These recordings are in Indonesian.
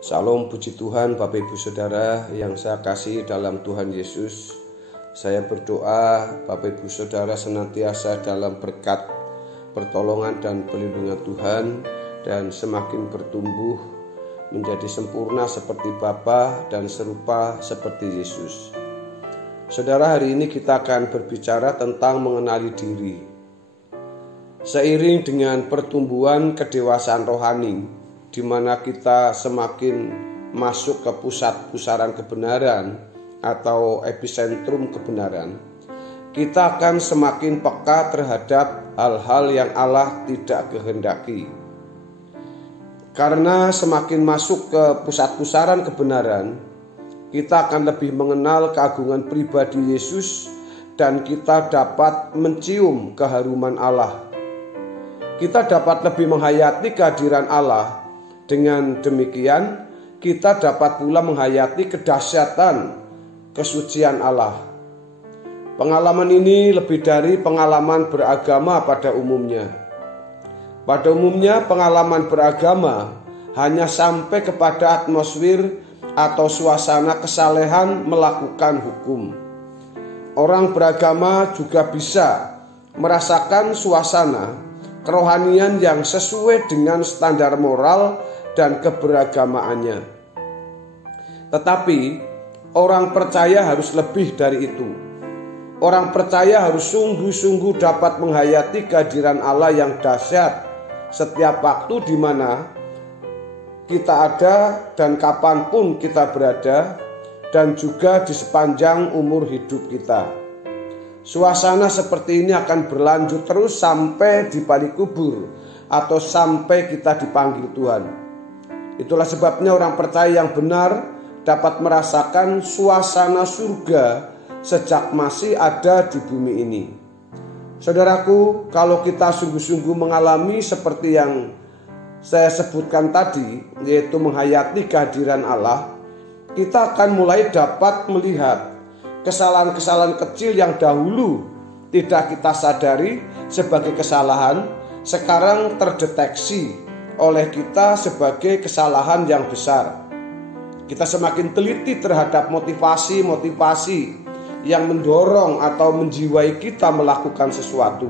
Salam puji Tuhan, Bapak Ibu Saudara yang saya kasih dalam Tuhan Yesus. Saya berdoa Bapak Ibu Saudara senantiasa dalam berkat, pertolongan dan perlindungan Tuhan, dan semakin bertumbuh menjadi sempurna seperti Bapa dan serupa seperti Yesus. Saudara, hari ini kita akan berbicara tentang mengenali diri. Seiring dengan pertumbuhan kedewasaan rohani, di mana kita semakin masuk ke pusat pusaran kebenaran atau epicentrum kebenaran, kita akan semakin peka terhadap hal-hal yang Allah tidak kehendaki. Karena semakin masuk ke pusat pusaran kebenaran, kita akan lebih mengenal keagungan pribadi Yesus dan kita dapat mencium keharuman Allah. Kita dapat lebih menghayati kehadiran Allah. Dengan demikian, kita dapat pula menghayati kedahsyatan kesucian Allah. Pengalaman ini lebih dari pengalaman beragama pada umumnya. Pada umumnya, pengalaman beragama hanya sampai kepada atmosfer atau suasana kesalehan melakukan hukum. Orang beragama juga bisa merasakan suasana kerohanian yang sesuai dengan standar moral dan keberagamaannya. Tetapi orang percaya harus lebih dari itu. Orang percaya harus sungguh-sungguh dapat menghayati kehadiran Allah yang dahsyat setiap waktu di mana kita ada dan kapanpun kita berada, dan juga di sepanjang umur hidup kita. Suasana seperti ini akan berlanjut terus sampai di balik kubur atau sampai kita dipanggil Tuhan. Itulah sebabnya orang percaya yang benar dapat merasakan suasana surga sejak masih ada di bumi ini. Saudaraku, kalau kita sungguh-sungguh mengalami seperti yang saya sebutkan tadi, yaitu menghayati kehadiran Allah, kita akan mulai dapat melihat kesalahan-kesalahan kecil yang dahulu tidak kita sadari sebagai kesalahan, sekarang terdeteksi oleh kita sebagai kesalahan yang besar. Kita semakin teliti terhadap motivasi-motivasi yang mendorong atau menjiwai kita melakukan sesuatu.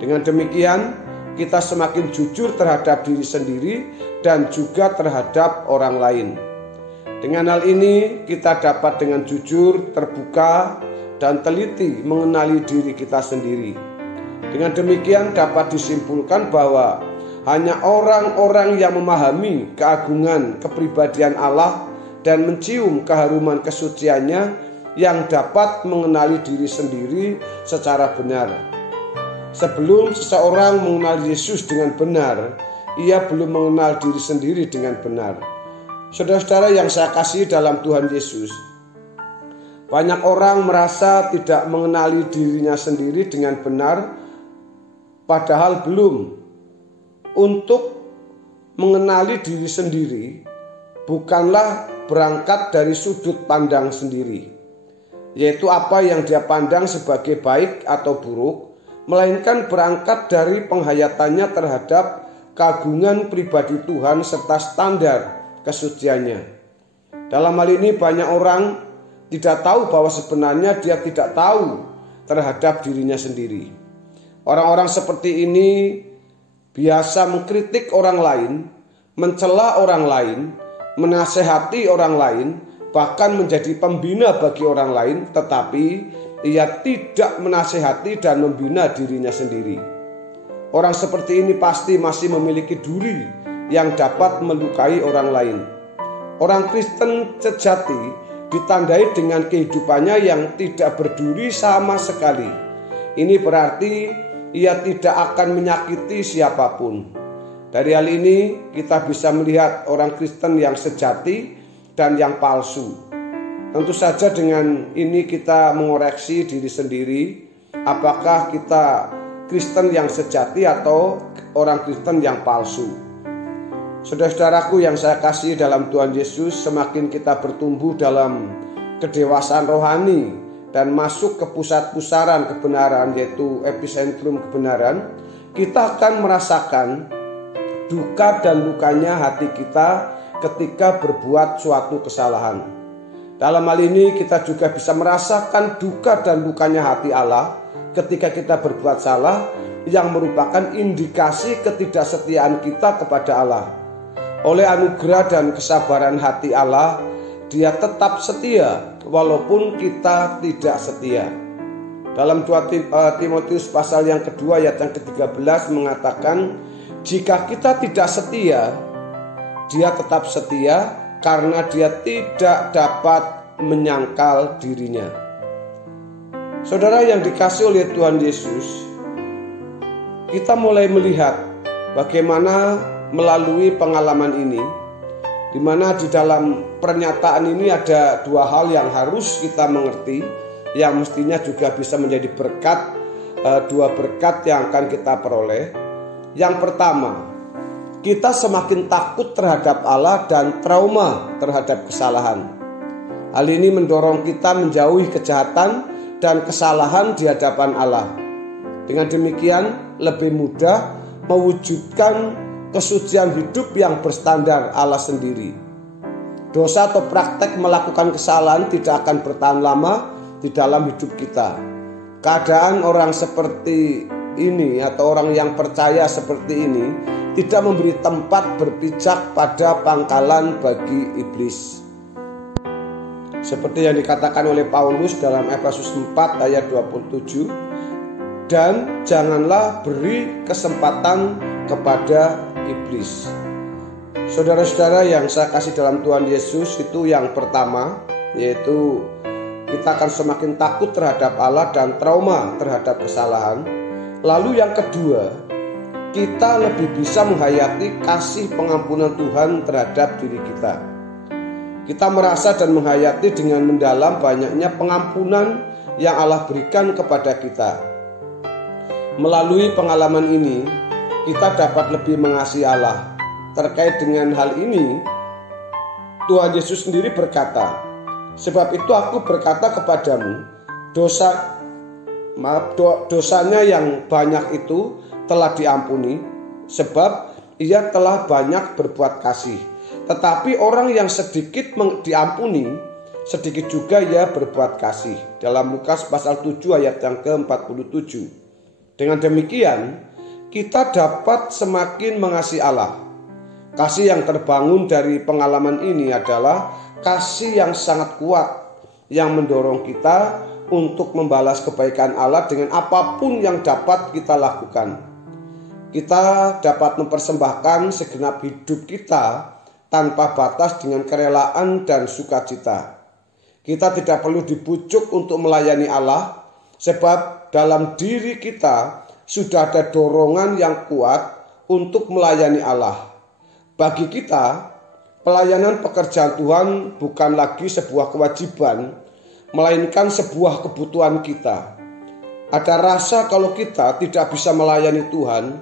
Dengan demikian, kita semakin jujur terhadap diri sendiri dan juga terhadap orang lain. Dengan hal ini, kita dapat dengan jujur, terbuka, dan teliti mengenali diri kita sendiri. Dengan demikian dapat disimpulkan bahwa hanya orang-orang yang memahami keagungan kepribadian Allah dan mencium keharuman kesuciannya yang dapat mengenali diri sendiri secara benar. Sebelum seseorang mengenal Yesus dengan benar, ia belum mengenal diri sendiri dengan benar. Saudara-saudara yang saya kasih dalam Tuhan Yesus, banyak orang merasa tidak mengenali dirinya sendiri dengan benar, padahal belum. Untuk mengenali diri sendiri bukanlah berangkat dari sudut pandang sendiri, yaitu apa yang dia pandang sebagai baik atau buruk, melainkan berangkat dari penghayatannya terhadap keagungan pribadi Tuhan serta standar kesuciannya. Dalam hal ini banyak orang tidak tahu bahwa sebenarnya dia tidak tahu terhadap dirinya sendiri. Orang-orang seperti ini biasa mengkritik orang lain, mencela orang lain, menasehati orang lain, bahkan menjadi pembina bagi orang lain, tetapi ia tidak menasehati dan membina dirinya sendiri. Orang seperti ini pasti masih memiliki duri yang dapat melukai orang lain. Orang Kristen sejati ditandai dengan kehidupannya yang tidak berduri sama sekali. Ini berarti ia tidak akan menyakiti siapapun. Dari hal ini kita bisa melihat orang Kristen yang sejati dan yang palsu. Tentu saja dengan ini kita mengoreksi diri sendiri, apakah kita Kristen yang sejati atau orang Kristen yang palsu. Saudara-saudaraku yang saya kasih dalam Tuhan Yesus, semakin kita bertumbuh dalam kedewasaan rohani dan masuk ke pusat pusaran kebenaran, yaitu epicentrum kebenaran, kita akan merasakan duka dan lukanya hati kita ketika berbuat suatu kesalahan. Dalam hal ini kita juga bisa merasakan duka dan lukanya hati Allah ketika kita berbuat salah, yang merupakan indikasi ketidaksetiaan kita kepada Allah. Oleh anugerah dan kesabaran hati Allah, Dia tetap setia walaupun kita tidak setia. Dalam 2 Timotius pasal yang kedua ayat yang ke-13 mengatakan, jika kita tidak setia, Dia tetap setia karena Dia tidak dapat menyangkal dirinya. Saudara yang dikasihi oleh Tuhan Yesus, kita mulai melihat bagaimana melalui pengalaman ini, di mana di dalam pernyataan ini ada dua hal yang harus kita mengerti, yang mestinya juga bisa menjadi berkat, dua berkat yang akan kita peroleh. Yang pertama, kita semakin takut terhadap Allah dan trauma terhadap kesalahan. Hal ini mendorong kita menjauhi kejahatan dan kesalahan di hadapan Allah. Dengan demikian, lebih mudah mewujudkan kesucian hidup yang berstandar Allah sendiri. Dosa atau praktek melakukan kesalahan tidak akan bertahan lama di dalam hidup kita. Keadaan orang seperti ini atau orang yang percaya seperti ini tidak memberi tempat berpijak pada pangkalan bagi iblis. Seperti yang dikatakan oleh Paulus dalam Efesus 4 ayat 27, dan janganlah beri kesempatan kepada iblis. Saudara-saudara yang saya kasih dalam Tuhan Yesus, itu yang pertama, yaitu kita akan semakin takut terhadap Allah dan trauma terhadap kesalahan. Lalu yang kedua, kita lebih bisa menghayati kasih pengampunan Tuhan terhadap diri kita. Kita merasa dan menghayati dengan mendalam banyaknya pengampunan yang Allah berikan kepada kita. Melalui pengalaman ini, kita dapat lebih mengasihi Allah. Terkait dengan hal ini, Tuhan Yesus sendiri berkata, sebab itu aku berkata kepadamu, dosanya yang banyak itu telah diampuni, sebab ia telah banyak berbuat kasih. Tetapi orang yang sedikit diampuni, sedikit juga ia berbuat kasih. Dalam Lukas pasal 7 ayat yang ke-47. Dengan demikian, kita dapat semakin mengasihi Allah. Kasih yang terbangun dari pengalaman ini adalah kasih yang sangat kuat, yang mendorong kita untuk membalas kebaikan Allah dengan apapun yang dapat kita lakukan. Kita dapat mempersembahkan segenap hidup kita tanpa batas dengan kerelaan dan sukacita. Kita tidak perlu dibujuk untuk melayani Allah, sebab dalam diri kita sudah ada dorongan yang kuat untuk melayani Allah. Bagi kita, pelayanan pekerjaan Tuhan bukan lagi sebuah kewajiban, melainkan sebuah kebutuhan kita. Ada rasa kalau kita tidak bisa melayani Tuhan,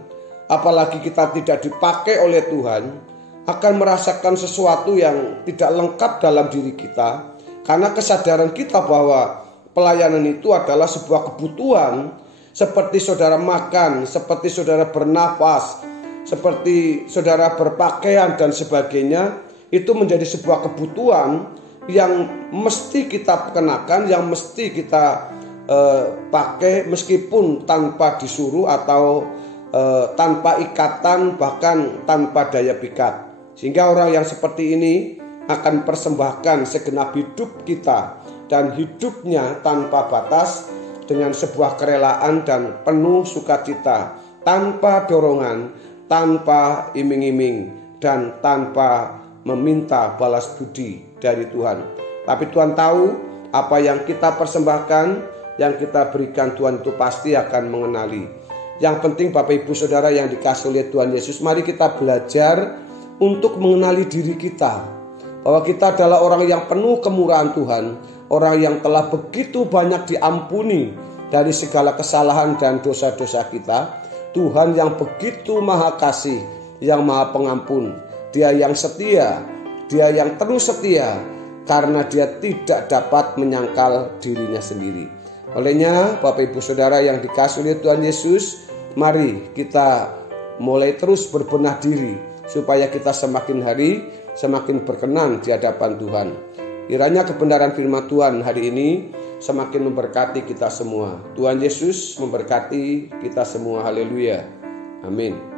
apalagi kita tidak dipakai oleh Tuhan, akan merasakan sesuatu yang tidak lengkap dalam diri kita, karena kesadaran kita bahwa pelayanan itu adalah sebuah kebutuhan, seperti saudara makan, seperti saudara bernafas, seperti saudara berpakaian dan sebagainya. Itu menjadi sebuah kebutuhan yang mesti kita kenakan, yang mesti kita pakai meskipun tanpa disuruh atau tanpa ikatan, bahkan tanpa daya pikat. Sehingga orang yang seperti ini akan persembahkan segenap hidup kita dan hidupnya tanpa batas, dengan sebuah kerelaan dan penuh sukacita, tanpa dorongan, tanpa iming-iming, dan tanpa meminta balas budi dari Tuhan. Tapi Tuhan tahu apa yang kita persembahkan, yang kita berikan, Tuhan itu pasti akan mengenali. Yang penting Bapak Ibu Saudara yang dikasihi oleh Tuhan Yesus, mari kita belajar untuk mengenali diri kita, bahwa kita adalah orang yang penuh kemurahan Tuhan, orang yang telah begitu banyak diampuni dari segala kesalahan dan dosa-dosa kita. Tuhan yang begitu maha kasih, yang maha pengampun, Dia yang setia, Dia yang terus setia, karena Dia tidak dapat menyangkal dirinya sendiri. Olehnya Bapak Ibu Saudara yang dikasihi oleh Tuhan Yesus, mari kita mulai terus berbenah diri supaya kita semakin hari semakin berkenan di hadapan Tuhan. Kiranya kebenaran firman Tuhan hari ini semakin memberkati kita semua. Tuhan Yesus memberkati kita semua. Haleluya. Amin.